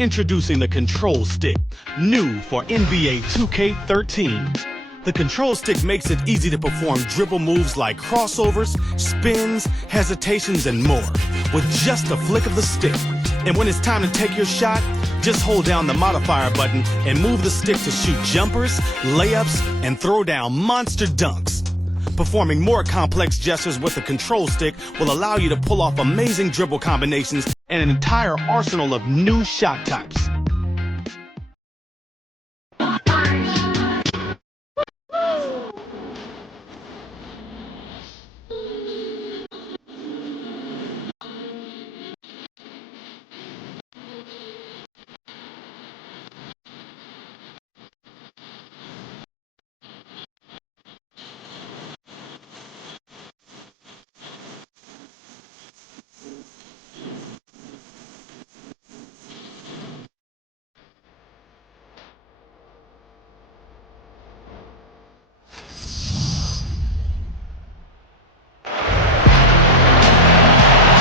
Introducing the Control Stick, new for NBA 2K13. The Control Stick makes it easy to perform dribble moves like crossovers, spins, hesitations, and more with just a flick of the stick. And when it's time to take your shot, just hold down the modifier button and move the stick to shoot jumpers, layups, and throw down monster dunks. Performing more complex gestures with the Control Stick will allow you to pull off amazing dribble combinations and an entire arsenal of new shot types.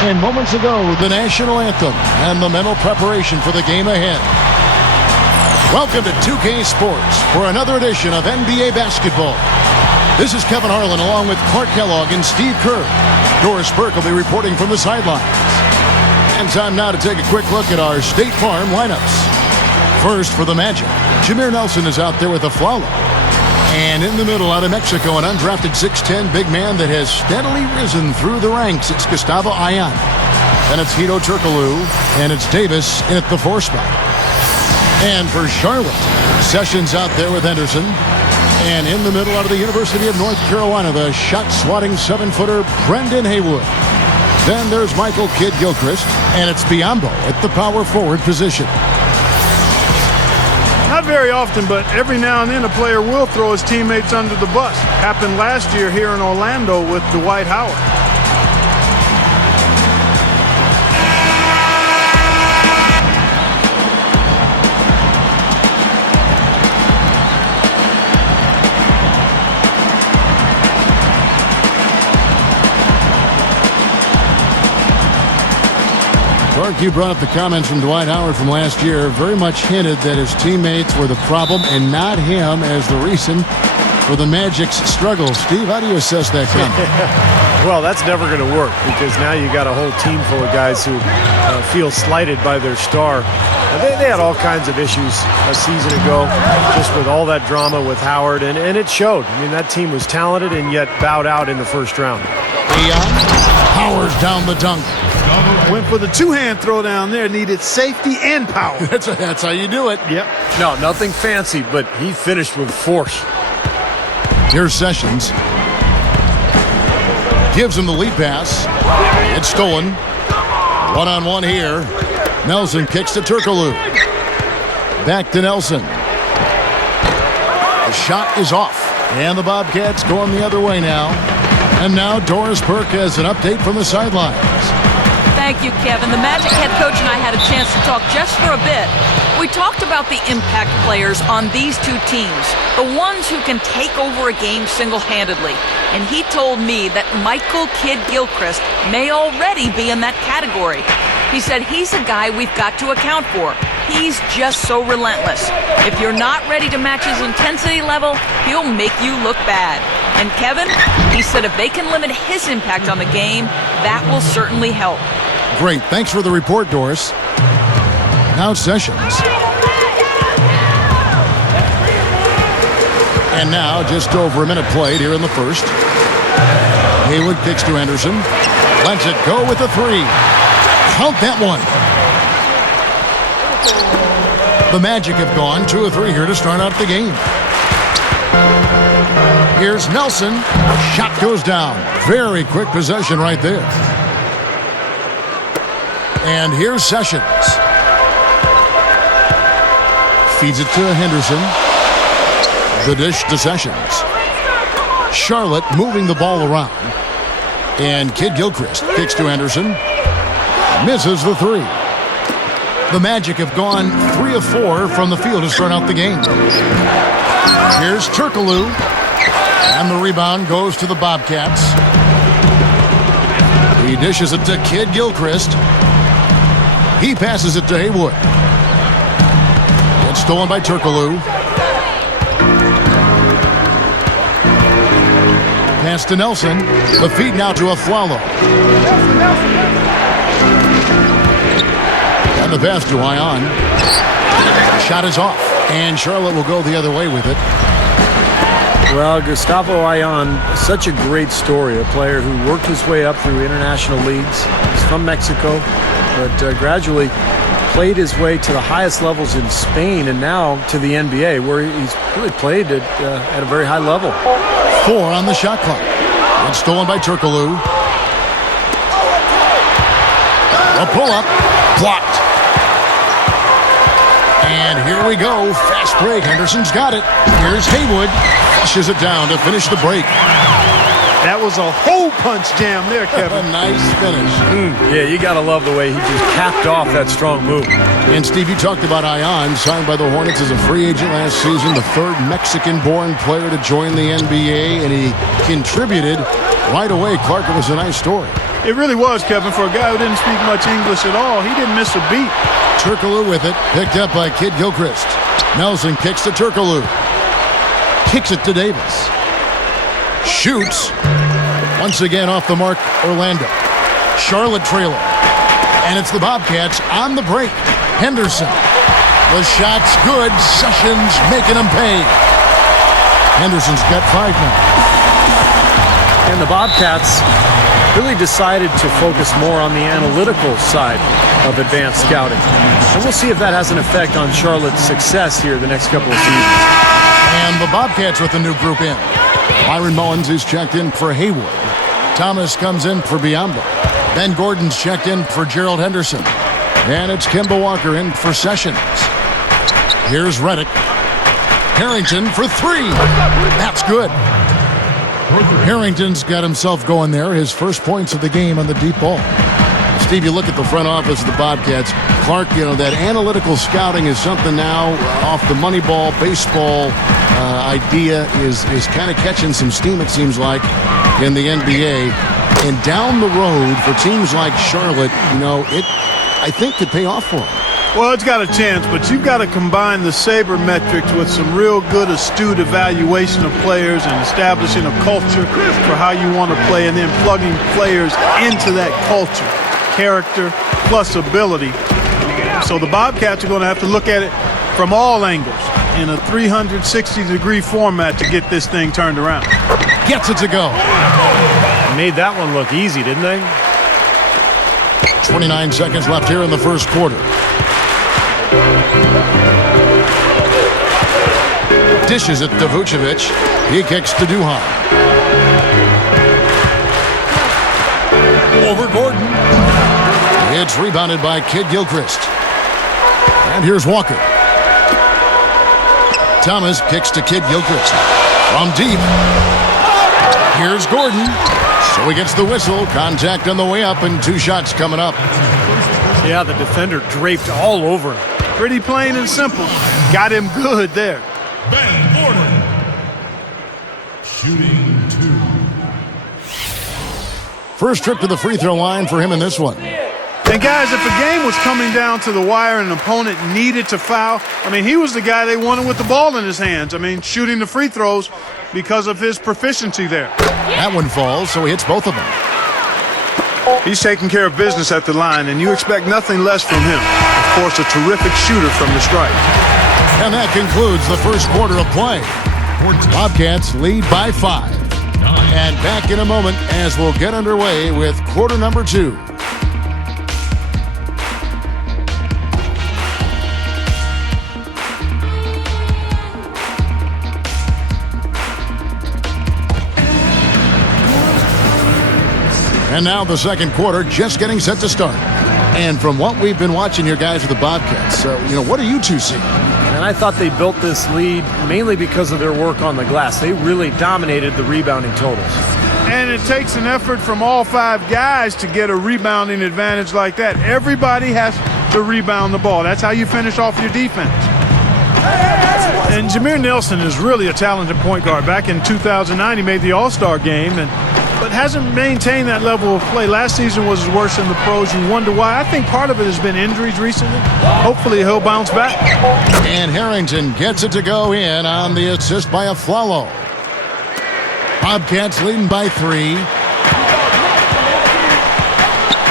And moments ago, the national anthem and the mental preparation for the game ahead. Welcome to 2K Sports for another edition of NBA basketball. This is Kevin Harlan along with Clark Kellogg and Steve Kerr. Doris Burke will be reporting from the sidelines. And time now to take a quick look at our State Farm lineups. First for the Magic, Jameer Nelson is out there with a Flalo. And in the middle, out of Mexico, an undrafted 6'10" big man that has steadily risen through the ranks. It's Gustavo Ayan. Then it's Hito Turkoglu, and it's Davis in at the 4 spot. And for Charlotte, Sessions out there with Henderson. And in the middle, out of the University of North Carolina, the shot-swatting 7-footer Brendan Haywood. Then there's Michael Kidd-Gilchrist, and it's Biyombo at the power forward position. Not very often, but every now and then a player will throw his teammates under the bus. Happened last year here in Orlando with Dwight Howard. Clark, you brought up the comments from Dwight Howard from last year. Very much hinted that his teammates were the problem and not him as the reason for the Magic's struggles. Steve, how do you assess that comment? Well, that's never going to work because now you got a whole team full of guys who feel slighted by their star. They had all kinds of issues a season ago, just with all that drama with Howard, and it showed. I mean, that team was talented and yet bowed out in the first round. Howard down the dunk. Went for the two-hand throw down there. Needed safety and power. That's how you do it. Yep. No, nothing fancy, but he finished with force. Here's Sessions. Gives him the lead pass. It's stolen. One-on-one here. Nelson kicks to Turkoglu. Back to Nelson. The shot is off. And the Bobcats going the other way now. And now Doris Burke has an update from the sidelines. Thank you, Kevin. The Magic head coach and I had a chance to talk just for a bit. We talked about the impact players on these two teams, the ones who can take over a game single-handedly. And he told me that Michael Kidd-Gilchrist may already be in that category. He said he's a guy we've got to account for. He's just so relentless. If you're not ready to match his intensity level, he'll make you look bad. And Kevin, he said if they can limit his impact on the game, that will certainly help. Great. Thanks for the report, Doris. Now Sessions. And now just over a minute played here in the first. Haywood kicks to Henderson. Lets it go with a 3. Count that one. The Magic have gone 2 of 3 here to start out the game. Here's Nelson. Shot goes down. Very quick possession right there. And here's Sessions. Feeds it to Henderson. The dish to Sessions. Charlotte moving the ball around. And Kidd-Gilchrist kicks to Henderson. Misses the 3. The Magic have gone 3 of 4 from the field to start out the game. Here's Turkoglu. And the rebound goes to the Bobcats. He dishes it to Kidd-Gilchrist. He passes it to Haywood. stolen by Turkoglu. Pass to Nelson. The feed now to Aflalo. And the pass to Ion. Shot is off. And Charlotte will go the other way with it. Well, Gustavo Ion, such a great story. A player who worked his way up through international leagues. He's from Mexico, but gradually played his way to the highest levels in Spain and now to the NBA, where he's really played at a very high level. 4 on the shot clock. It's stolen by Turkoglu. A pull-up. Blocked. And here we go. Fast break. Henderson's got it. Here's Haywood. Flushes it down to finish the break. That was a hole punch jam there, Kevin. A nice finish. Yeah, you got to love the way he just capped off that strong move. And Steve, you talked about Ion, signed by the Hornets as a free agent last season, the third Mexican-born player to join the NBA, and he contributed right away. Clark, it was a nice story. It really was, Kevin, for a guy who didn't speak much English at all. He didn't miss a beat. Turkoglu with it, picked up by Kid Gilchrist. Nelson kicks to Turkoglu. Kicks it to Davis. Shoots. Once again off the mark, Orlando. Charlotte trailing. And it's the Bobcats on the break. Henderson. The shot's good. Sessions making them pay. Henderson's got 5 now. And the Bobcats really decided to focus more on the analytical side of advanced scouting. And we'll see if that has an effect on Charlotte's success here the next couple of seasons. And the Bobcats with a new group in. Byron Mullins is checked in for Haywood. Thomas comes in for Biyombo. Ben Gordon's checked in for Gerald Henderson. And it's Kemba Walker in for Sessions. Here's Redick. Harrington for 3. That's good. Harrington's got himself going there. His first points of the game on the deep ball. Steve, you look at the front office of the Bobcats. Clark, that analytical scouting is something now off the money ball, baseball idea is kind of catching some steam, it seems like, in the NBA. And down the road for teams like Charlotte, it, I think, could pay off for them. Well, it's got a chance, but you've got to combine the sabermetrics with some real good, astute evaluation of players and establishing a culture for how you want to play and then plugging players into that culture. Character plus ability. So the Bobcats are going to have to look at it from all angles in a 360-degree format to get this thing turned around. Gets it to go. Made that one look easy, didn't they? 29 seconds left here in the first quarter. Dishes it to Vucevic. He kicks to Duhan. Over Gordon. It's rebounded by Kid Gilchrist. And here's Walker. Thomas kicks to Kid Gilchrist. From deep. Here's Gordon. So he gets the whistle. Contact on the way up and 2 shots coming up. Yeah, the defender draped all over him. Pretty plain and simple. Got him good there. Ben Gordon. Shooting 2. First trip to the free throw line for him in this one. And guys, if a game was coming down to the wire and an opponent needed to foul, he was the guy they wanted with the ball in his hands. Shooting the free throws because of his proficiency there. That one falls, so he hits both of them. He's taking care of business at the line, and you expect nothing less from him. Of course, a terrific shooter from the stripe. And that concludes the first quarter of play. Bobcats lead by 5. And back in a moment as we'll get underway with quarter number 2. And now the second quarter just getting set to start. And from what we've been watching here, guys, with the Bobcats, what do you two see? And I thought they built this lead mainly because of their work on the glass. They really dominated the rebounding totals. And it takes an effort from all 5 guys to get a rebounding advantage like that. Everybody has to rebound the ball. That's how you finish off your defense. And Jameer Nelson is really a talented point guard. Back in 2009, he made the All-Star game, and but hasn't maintained that level of play. Last season was his worst in the pros. You wonder why. I think part of it has been injuries recently. Hopefully he'll bounce back. And Harrington gets it to go in on the assist by Aflalo. Bobcats leading by 3.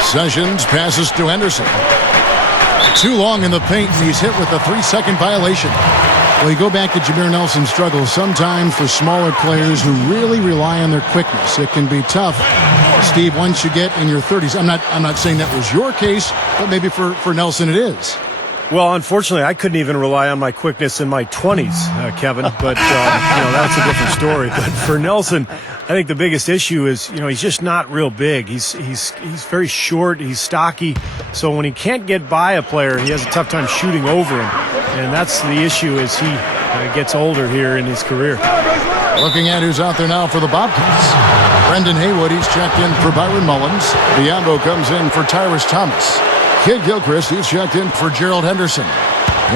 Sessions passes to Henderson. Too long in the paint, and he's hit with a 3-second violation. Well, you go back to Jameer Nelson's struggle. Sometimes for smaller players who really rely on their quickness, it can be tough. Steve, once you get in your 30s, I'm not saying that was your case, but maybe for Nelson it is. Well, unfortunately, I couldn't even rely on my quickness in my 20s, Kevin. But that's a different story. But for Nelson, I think the biggest issue is, he's just not real big. He's very short. He's stocky. So when he can't get by a player, he has a tough time shooting over him. And that's the issue as he gets older here in his career. Looking at who's out there now for the Bobcats. Brendan Haywood, he's checked in for Byron Mullins. Biombo comes in for Tyrus Thomas. Kid Gilchrist, he's checked in for Gerald Henderson.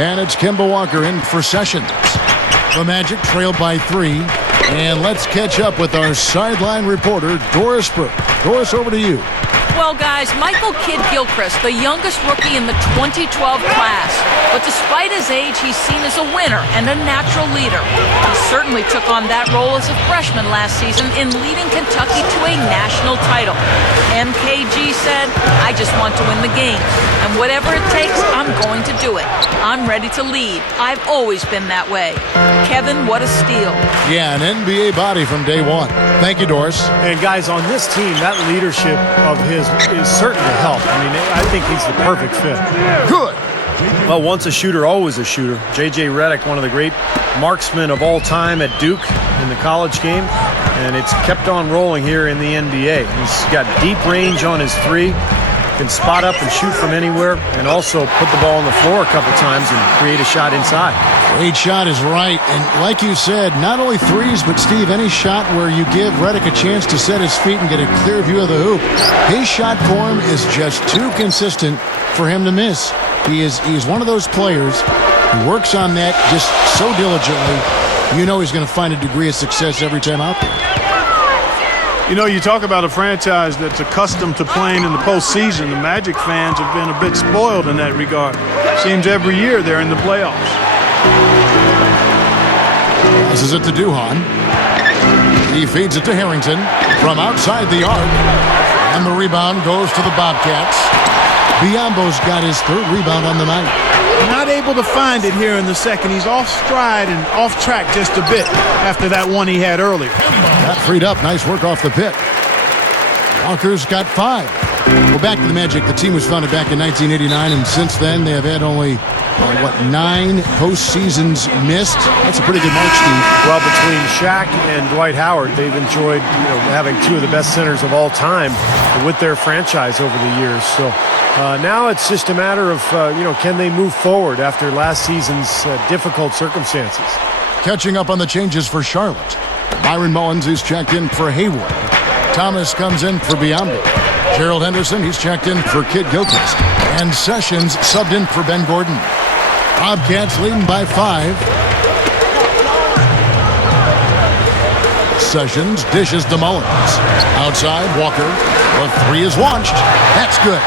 And it's Kemba Walker in for Sessions. The Magic trailed by 3. And let's catch up with our sideline reporter, Doris Burke. Doris, over to you. Well, guys, Michael Kidd Gilchrist, the youngest rookie in the 2012 class. But despite his age, he's seen as a winner and a natural leader. He certainly took on that role as a freshman last season in leading Kentucky to a national title. MKG said, "I just want to win the game. And whatever it takes, I'm going to do it. I'm ready to lead. I've always been that way." Kevin, what a steal. Yeah, an NBA body from day one. Thank you, Doris. And guys, on this team, that leadership of his is certain to help. I mean, I think he's the perfect fit. Good. Well, once a shooter, always a shooter. J.J. Redick, one of the great marksmen of all time at Duke in the college game. And it's kept on rolling here in the NBA. He's got deep range on his 3. Can spot up and shoot from anywhere, and also put the ball on the floor a couple times and create a shot inside. Great shot is right. And like you said, not only threes, but Steve, any shot where you give Redick a chance to set his feet and get a clear view of the hoop, his shot form is just too consistent for him to miss. He's one of those players who works on that just so diligently. He's going to find a degree of success every time out there. You talk about a franchise that's accustomed to playing in the postseason. The Magic fans have been a bit spoiled in that regard. Seems every year they're in the playoffs. This is it to Duhan. He feeds it to Harrington from outside the arc. And the rebound goes to the Bobcats. Biombo's got his 3rd rebound on the night. Not able to find it here in the second. He's off stride and off track just a bit after that one he had earlier. Got freed up. Nice work off the pick. Walker's got 5. Well, back to the Magic. The team was founded back in 1989, and since then they have had only, 9 postseasons missed? That's a pretty good mark, Steve. Well, between Shaq and Dwight Howard, they've enjoyed having 2 of the best centers of all time with their franchise over the years. So now it's just a matter of, can they move forward after last season's difficult circumstances? Catching up on the changes for Charlotte. Byron Mullins is checked in for Haywood. Thomas comes in for Biombo. Gerald Henderson, he's checked in for Kid Gilchrist. And Sessions subbed in for Ben Gordon. Bobcats leading by 5. Sessions dishes to Mullins. Outside, Walker. The 3 is launched. That's good.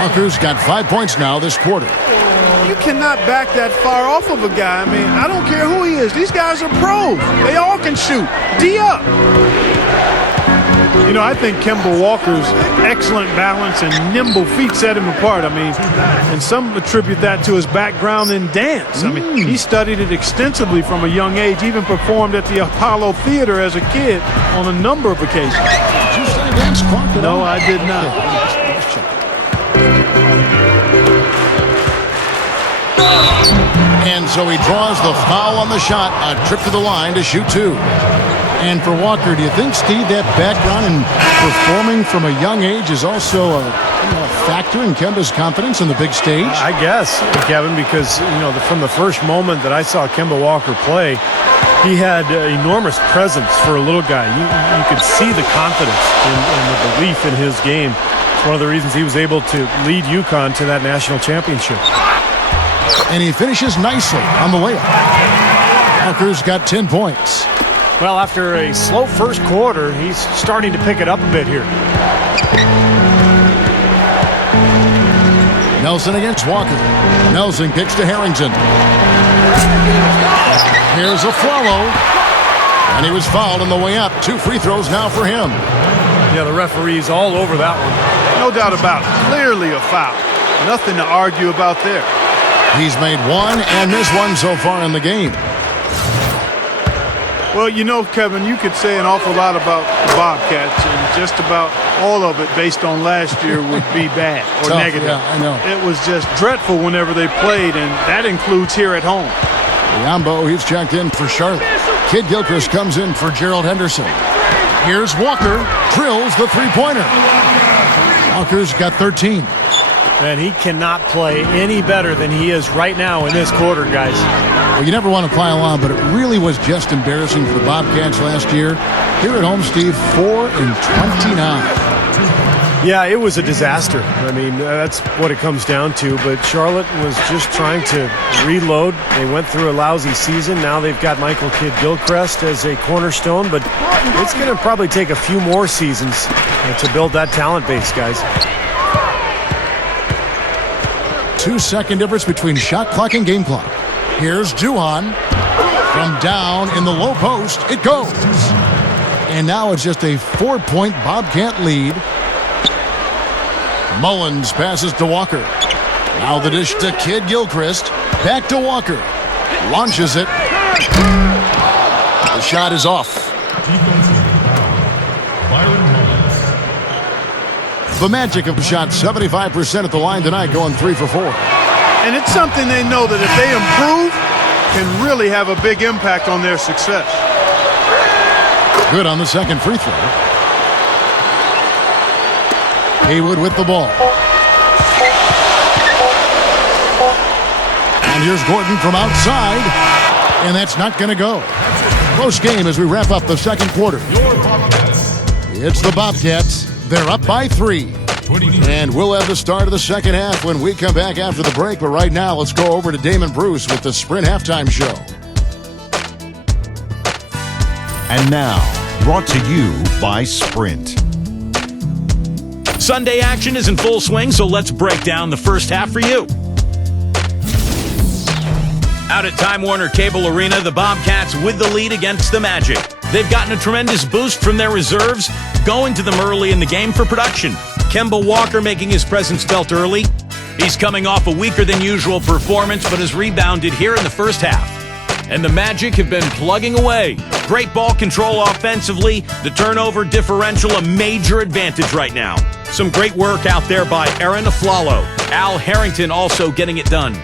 Walker's got 5 points now this quarter. You cannot back that far off of a guy. I mean, I don't care who he is. These guys are pros. They all can shoot. D up. I think Kemba Walker's excellent balance and nimble feet set him apart. I mean, and some attribute that to his background in dance. I mean, he studied it extensively from a young age, even performed at the Apollo Theater as a kid on a number of occasions. Did you study dance, Clark? No, I did not. And so he draws the foul on the shot, a trip to the line to shoot 2. And for Walker, do you think, Steve, that background in performing from a young age is also a factor in Kemba's confidence on the big stage? I guess, Kevin, because, from the first moment that I saw Kemba Walker play, he had enormous presence for a little guy. You could see the confidence and the belief in his game. It's one of the reasons he was able to lead UConn to that national championship. And he finishes nicely on the layup. Walker's got 10 points. Well, after a slow first quarter, he's starting to pick it up a bit here. Nelson against Walker. Nelson kicks to Harrington. Here's a follow. And he was fouled on the way up. 2 free throws now for him. Yeah, the referee's all over that one. No doubt about it. Clearly a foul. Nothing to argue about there. He's made 1 and missed 1 so far in the game. Well, you know, Kevin, you could say an awful lot about the Bobcats, and just about all of it based on last year would be bad or Tough, negative. yeah, I know. It was just dreadful whenever they played, and that includes here at home. Yambo, he's checked in for Charlotte. Kid Gilchrist comes in for Gerald Henderson. Here's Walker, drills the three-pointer. Walker's got 13. And he cannot play any better than he is right now in this quarter, guys. Well, you never want to pile on, but it really was just embarrassing for the Bobcats last year. Here at home, Steve, 4 and 29. Yeah, it was a disaster. I mean, that's what it comes down to. But Charlotte was just trying to reload. They went through a lousy season. Now they've got Michael Kidd-Gilchrist as a cornerstone, but it's going to probably take a few more seasons to build that talent base, guys. 2-second difference between shot clock and game clock. Here's Duhan. From down in the low post, it goes. And now it's just a 4-point Bobcat lead. Mullins passes to Walker. Now the dish to Kidd-Gilchrist. Back to Walker. Launches it. The shot is off. The Magic have shot 75% at the line tonight, going 3 for 4. And it's something they know that if they improve, can really have a big impact on their success. Good on the second free throw. Haywood with the ball. And here's Gordon from outside. And that's not going to go. Close game as we wrap up the second quarter. It's the Bobcats. They're up by 3. And we'll have the start of the second half when we come back after the break. But right now, let's go over to Damon Bruce with the Sprint Halftime Show. And now, brought to you by Sprint. Sunday action is in full swing, so let's break down the first half for you. Out at Time Warner Cable Arena, the Bobcats with the lead against the Magic. They've gotten a tremendous boost from their reserves, going to them early in the game for production. Kemba Walker making his presence felt early. He's coming off a weaker than usual performance, but has rebounded here in the first half. And the Magic have been plugging away. Great ball control offensively. The turnover differential a major advantage right now. Some great work out there by Aaron Aflalo. Al Harrington also getting it done.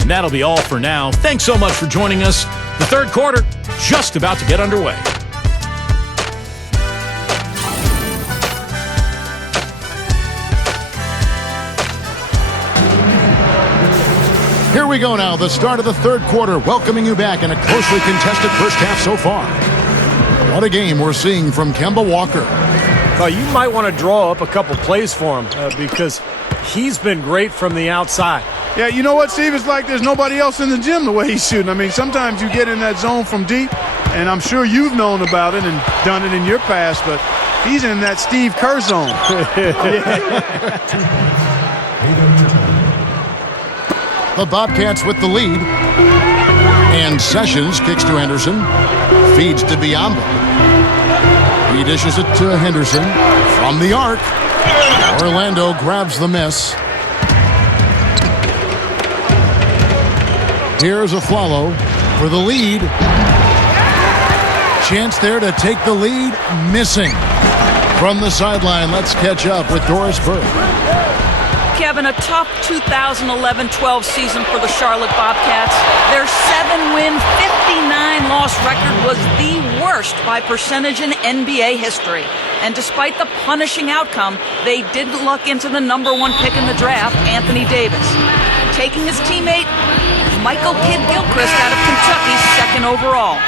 And that'll be all for now. Thanks so much for joining us. The third quarter just about to get underway. Here we go now, the start of the third quarter, welcoming you back in a closely contested first half so far. What a game we're seeing from Kemba Walker. Well, you might want to draw up a couple plays for him because he's been great from the outside. Yeah, you know what, Steve? It's like there's nobody else in the gym the way he's shooting. I mean, sometimes you get in that zone from deep, and I'm sure you've known about it and done it in your past, but he's in that Steve Kerr zone. The Bobcats with the lead. And Sessions kicks to Henderson. Feeds to Biombo. He dishes it to Henderson. From the arc. Orlando grabs the miss. Here's Aflalo for the lead. Chance there to take the lead. Missing. From the sideline, let's catch up with Doris Burke. Kevin, a tough 2011-12 season for the Charlotte Bobcats. Their 7-win, 59-loss record was the worst by percentage in NBA history. And despite the punishing outcome, they did luck into the #1 pick in the draft, Anthony Davis, taking his teammate Michael Kidd-Gilchrist out of Kentucky, 2nd overall.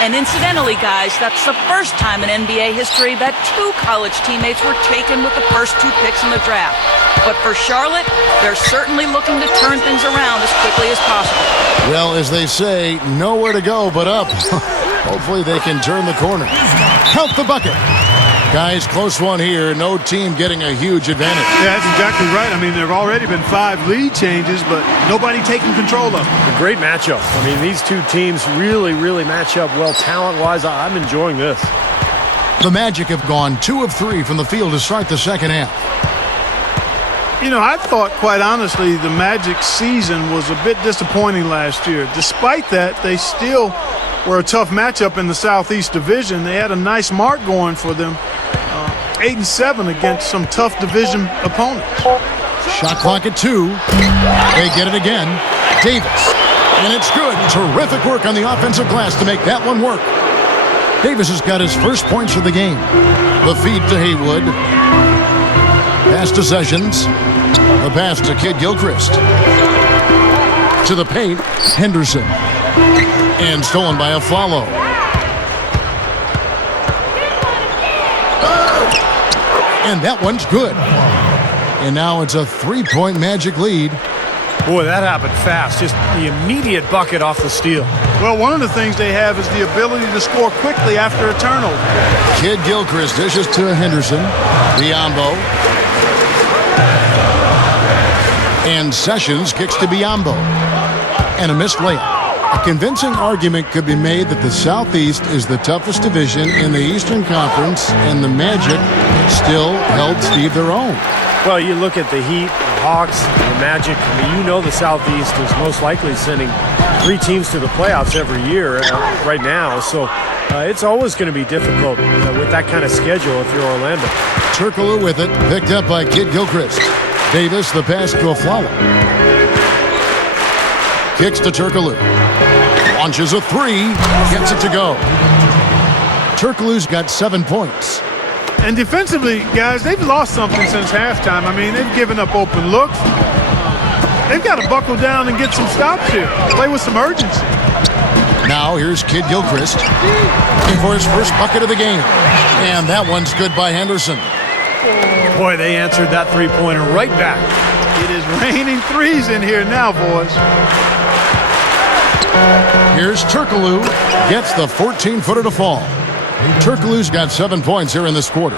And incidentally, guys, that's the first time in NBA history that 2 college teammates were taken with the first 2 picks in the draft. But for Charlotte, they're certainly looking to turn things around as quickly as possible. Well, as they say, nowhere to go but up. Hopefully they can turn the corner. Count the bucket. Guys, close one here. No team getting a huge advantage. Yeah, that's exactly right. I mean, there have already been 5 lead changes, but nobody taking control of them. A great matchup. I mean, these two teams really match up well talent-wise. I'm enjoying this. The Magic have gone 2 of 3 from the field to start the second half. You know, I thought, quite honestly, the Magic season was a bit disappointing last year. Despite that, they still were a tough matchup in the Southeast Division. They had a nice mark going for them, 8-7 against some tough division opponents. Shot clock at 2. They get it again. Davis. And it's good. Terrific work on the offensive glass to make that one work. Davis has got his first points of the game. The feed to Haywood. Pass to Sessions. The pass to Kid Gilchrist. To the paint, Henderson. And stolen by Aflalo. And that one's good. And now it's a 3-point Magic lead. Boy, that happened fast. Just the immediate bucket off the steal. Well, one of the things they have is the ability to score quickly after a turnover. Kid Gilchrist dishes to Henderson. Biombo. And Sessions kicks to Biombo. And a missed layup. A convincing argument could be made that the Southeast is the toughest division in the Eastern Conference, and the Magic still held Steve their own. Well, you look at the Heat, the Hawks, the Magic. I mean, you know the Southeast is most likely sending 3 teams to the playoffs every year right now. So it's always going to be difficult with that kind of schedule if you're Orlando. Turkoglu with it, picked up by Kid Gilchrist. Davis, the pass to Aflalo. Kicks to Turkoglu. Launches a 3. Gets it to go. Turkoglu's got 7 points. And defensively, guys, they've lost something since halftime. I mean, they've given up open looks. They've got to buckle down and get some stops here. Play with some urgency. Now here's Kid Gilchrist looking for his first bucket of the game. And that one's good by Henderson. Boy, they answered that three-pointer right back. It is raining threes in here now, boys. Here's Turkoglu. Gets the 14-footer to fall. Turkoglu's got 7 points here in this quarter.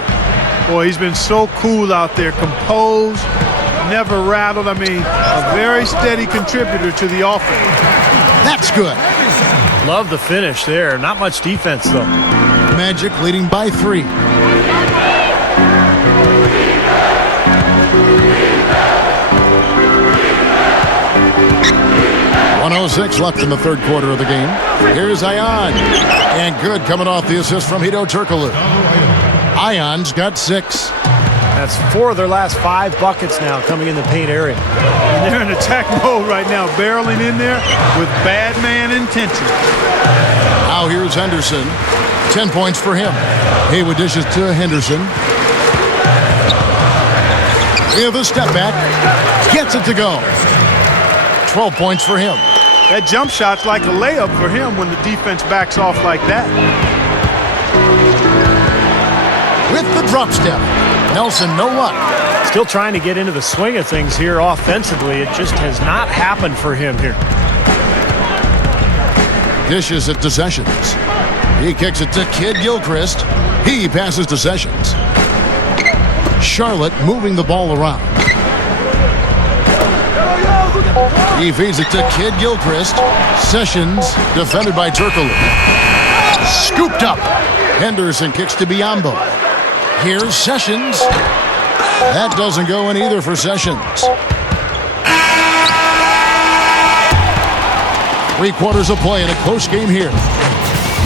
Boy, he's been so cool out there, composed, never rattled. I mean, a very steady contributor to the offense. That's good. Love the finish there. Not much defense, though. Magic leading by 3. .106 left in the third quarter of the game. Here's Ion. And good coming off the assist from Hedo Turkoglu. Ion's got 6. That's 4 of their last 5 buckets now coming in the paint area. And they're in attack mode right now, barreling in there with bad man intention. Now here's Henderson. 10 points for him. Haywood dishes to Henderson. With a step back. Gets it to go. 12 points for him. That jump shot's like a layup for him when the defense backs off like that. With the drop step. Nelson, no luck. Still trying to get into the swing of things here offensively. It just has not happened for him here. Dishes it to Sessions. He kicks it to Kid Gilchrist. He passes to Sessions. Charlotte moving the ball around. He feeds it to Kid Gilchrist. Sessions defended by Turkoglu. Scooped up. Henderson kicks to Biombo. Here's Sessions. That doesn't go in either for Sessions. 3 quarters of play in a close game here.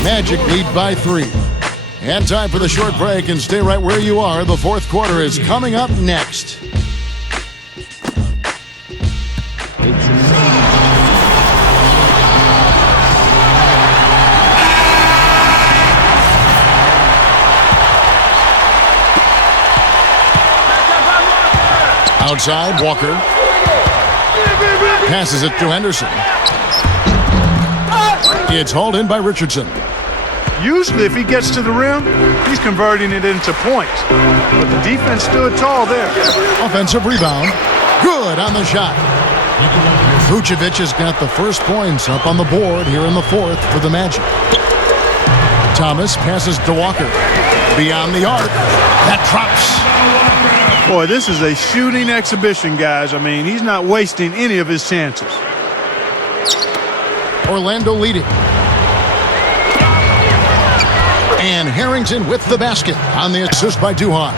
Magic lead by 3. And time for the short break, and stay right where you are. The fourth quarter is coming up next. Outside, Walker passes it to Henderson. It's hauled in by Richardson. Usually, if he gets to the rim, he's converting it into points. But the defense stood tall there. Offensive rebound. Good on the shot. Vucevic has got the first points up on the board here in the fourth for the Magic. Thomas passes to Walker. Beyond the arc. That drops. Boy, this is a shooting exhibition, guys. I mean, he's not wasting any of his chances. Orlando leading. And Harrington with the basket on the assist by Duhan.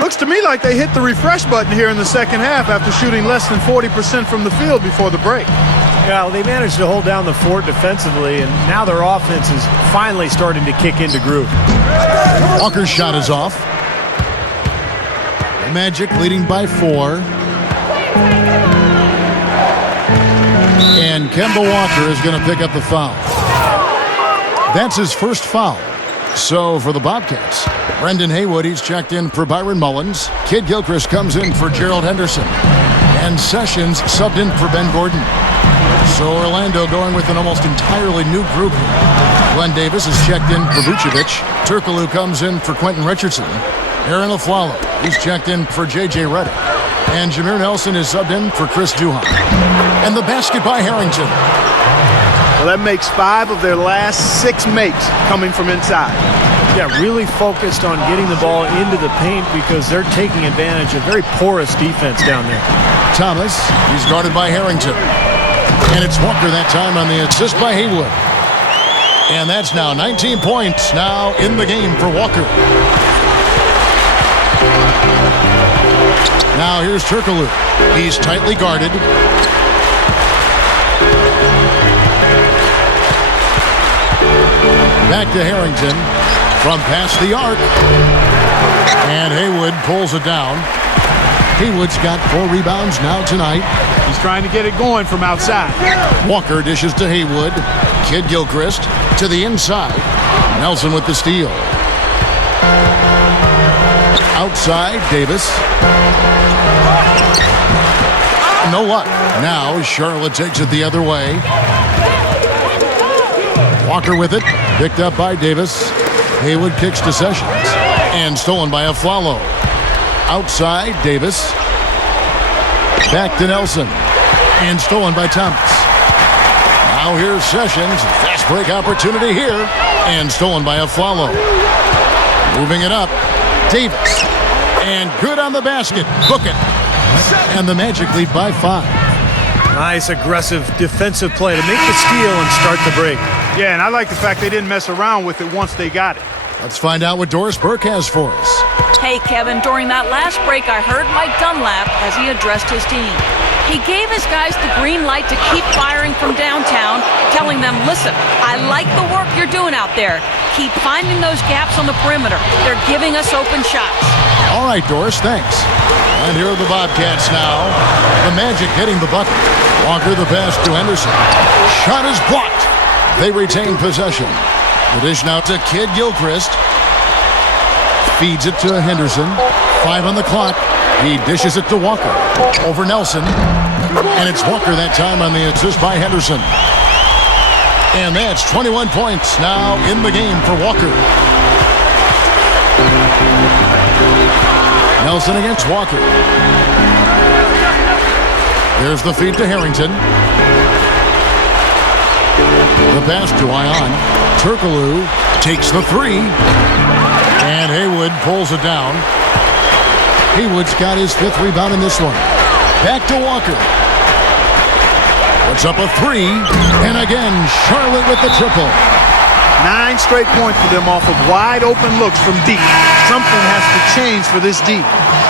Looks to me like they hit the refresh button here in the second half after shooting less than 40% from the field before the break. Yeah, well, they managed to hold down the fort defensively, and now their offense is finally starting to kick into groove. Walker's shot is off. The Magic leading by 4. And Kemba Walker is going to pick up the foul. That's his first foul. So for the Bobcats, Brendan Haywood, he's checked in for Byron Mullins. Kid Gilchrist comes in for Gerald Henderson. And Sessions subbed in for Ben Gordon. So Orlando going with an almost entirely new group here. Glenn Davis is checked in for Vucevic. Turkoglu comes in for Quentin Richardson. Aaron Aflalo, he's checked in for J.J. Redick. And Jameer Nelson is subbed in for Chris Duhan. And the basket by Harrington. Well, that makes 5 of their last 6 makes coming from inside. Yeah, really focused on getting the ball into the paint because they're taking advantage of very porous defense down there. Thomas, he's guarded by Harrington. And it's Walker that time on the assist by Haywood. And that's now 19 points now in the game for Walker. Now here's Turkoglu. He's tightly guarded. Back to Harrington from past the arc. And Haywood pulls it down. Haywood's got 4 rebounds now tonight. He's trying to get it going from outside. Walker dishes to Haywood. Kid Gilchrist to the inside. Nelson with the steal. Outside, Davis. No luck. Now Charlotte takes it the other way. Walker with it. Picked up by Davis. Haywood kicks to Sessions. And stolen by Aflalo. Outside, Davis. Back to Nelson. And stolen by Thomas. Now here's Sessions. Fast break opportunity here. And stolen by Aflalo. Moving it up. Davis. And good on the basket. Book it. And the Magic lead by 5. Nice aggressive defensive play to make the steal and start the break. Yeah, and I like the fact they didn't mess around with it once they got it. Let's find out what Doris Burke has for us. Hey, Kevin, during that last break, I heard Mike Dunlap as he addressed his team. He gave his guys the green light to keep firing from downtown, telling them, listen, I like the work you're doing out there. Keep finding those gaps on the perimeter. They're giving us open shots. All right, Doris, thanks. And here are the Bobcats now. The Magic hitting the bucket. Walker the pass to Henderson. Shot is blocked. They retain possession. The dish now to Kid Gilchrist. Feeds it to Henderson. 5 on the clock. He dishes it to Walker. Over Nelson. And it's Walker that time on the assist by Henderson. And that's 21 points now in the game for Walker. Nelson against Walker. There's the feed to Harrington. The pass to Ion. Turkoglu takes the 3. And Haywood pulls it down. Haywood's got his 5th rebound in this one. Back to Walker. Puts up a 3. And again, Charlotte with the triple. 9 straight points for them off of wide open looks from deep. Something has to change for this deep.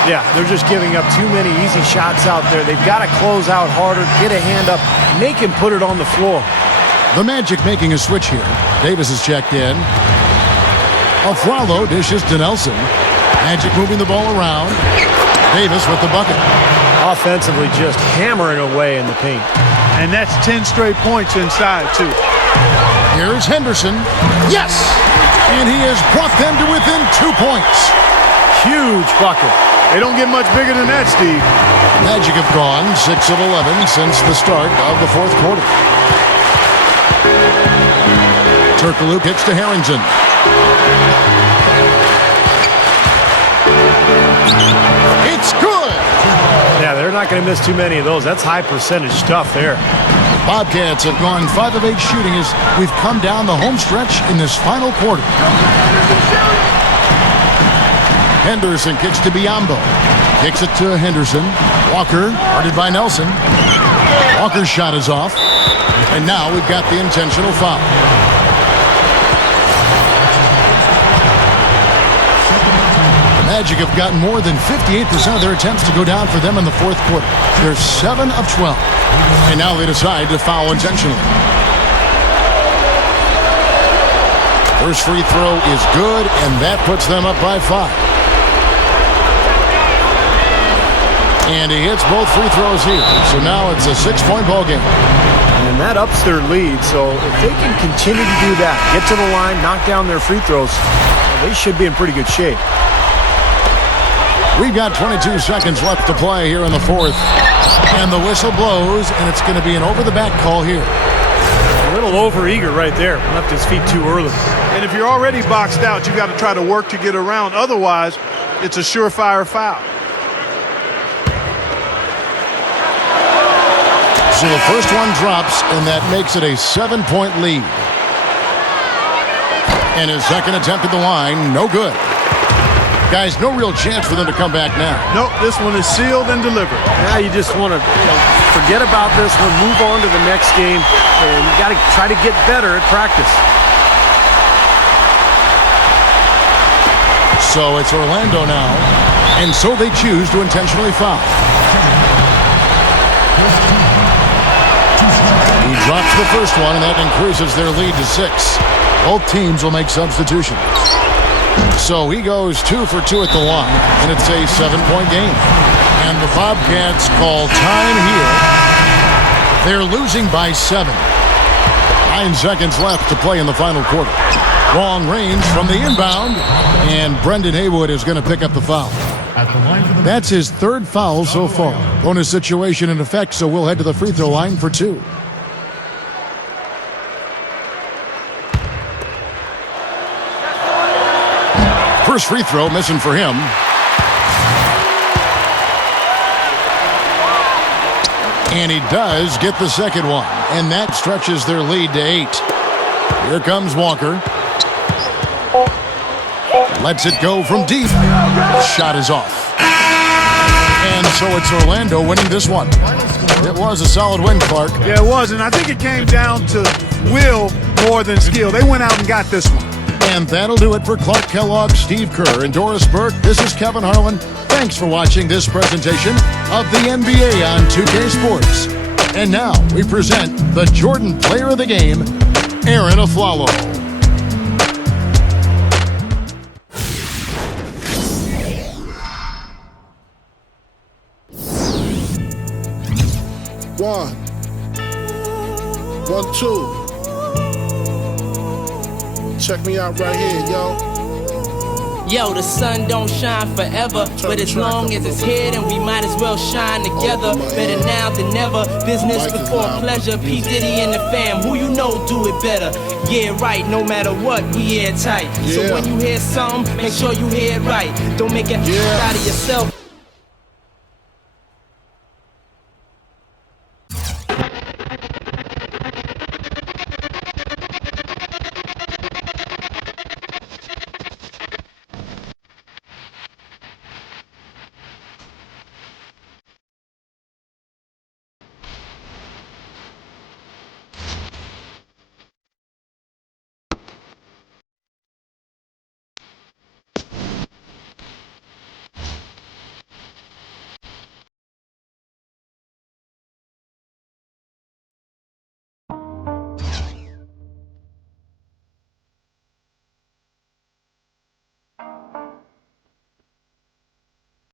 Yeah, they're just giving up too many easy shots out there. They've got to close out harder, get a hand up, make him put it on the floor. The Magic making a switch here. Davis is checked in. Aflalo dishes to Nelson. Magic moving the ball around. Davis with the bucket. Offensively just hammering away in the paint. And that's 10 straight points inside, too. Here's Henderson. Yes! And he has brought them to within 2 points. Huge bucket. They don't get much bigger than that, Steve. Magic have gone 6 of 11 since the start of the 4th quarter. Turkoglu kicks to Harrington. It's good! Yeah, they're not going to miss too many of those. That's high percentage stuff there. Bobcats have gone 5 of 8 shooting as we've come down the home stretch in this final quarter. Henderson kicks to Biombo. Kicks it to Henderson. Walker, guarded by Nelson. Walker's shot is off. And now we've got the intentional foul. The Magic have gotten more than 58% of their attempts to go down for them in the fourth quarter. They're 7 of 12. And now they decide to foul intentionally. First free throw is good, and that puts them up by 5. And he hits both free throws here. So now it's a 6-point ball game. And that ups their lead. So if they can continue to do that, get to the line, knock down their free throws, they should be in pretty good shape. We've got 22 seconds left to play here in the fourth. And the whistle blows, and it's going to be an over-the-back call here. A little over-eager right there. Left his feet too early. And if you're already boxed out, you got to try to work to get around. Otherwise, it's a surefire foul. So the first one drops, and that makes it a 7-point lead. And his second attempt at the line, no good. Guys, no real chance for them to come back now. Nope, this one is sealed and delivered. Now you just want to forget about this one, move on to the next game, and you got to try to get better at practice. So it's Orlando now, and so they choose to intentionally foul. He drops the first one, and that increases their lead to 6. Both teams will make substitutions. So he goes 2 for 2 at the line, and it's a 7-point game. And the Bobcats call time here. They're losing by 7. 9 seconds left to play in the final quarter. Long range from the inbound, and Brendan Haywood is going to pick up the foul. That's his 3rd foul so far. Bonus situation in effect, so we'll head to the free throw line for 2. First free throw missing for him. And he does get the second one. And that stretches their lead to 8. Here comes Walker. Lets it go from deep. Shot is off. And so it's Orlando winning this one. It was a solid win, Clark. Yeah, it was. And I think it came down to will more than skill. They went out and got this one. And that'll do it for Clark Kellogg, Steve Kerr, and Doris Burke. This is Kevin Harlan. Thanks for watching this presentation of the NBA on 2K Sports. And now we present the Jordan Player of the Game, Aaron Aflalo. One, 2. Check me out right here, yo. Yo, the sun don't shine forever, but as long as it's here, then we might as well shine together. Better now than never, business before pleasure. P. Diddy and the fam, who you know do it better. Yeah, right, no matter what, we airtight. So when you hear something, make sure you hear it right. Don't make it out of yourself.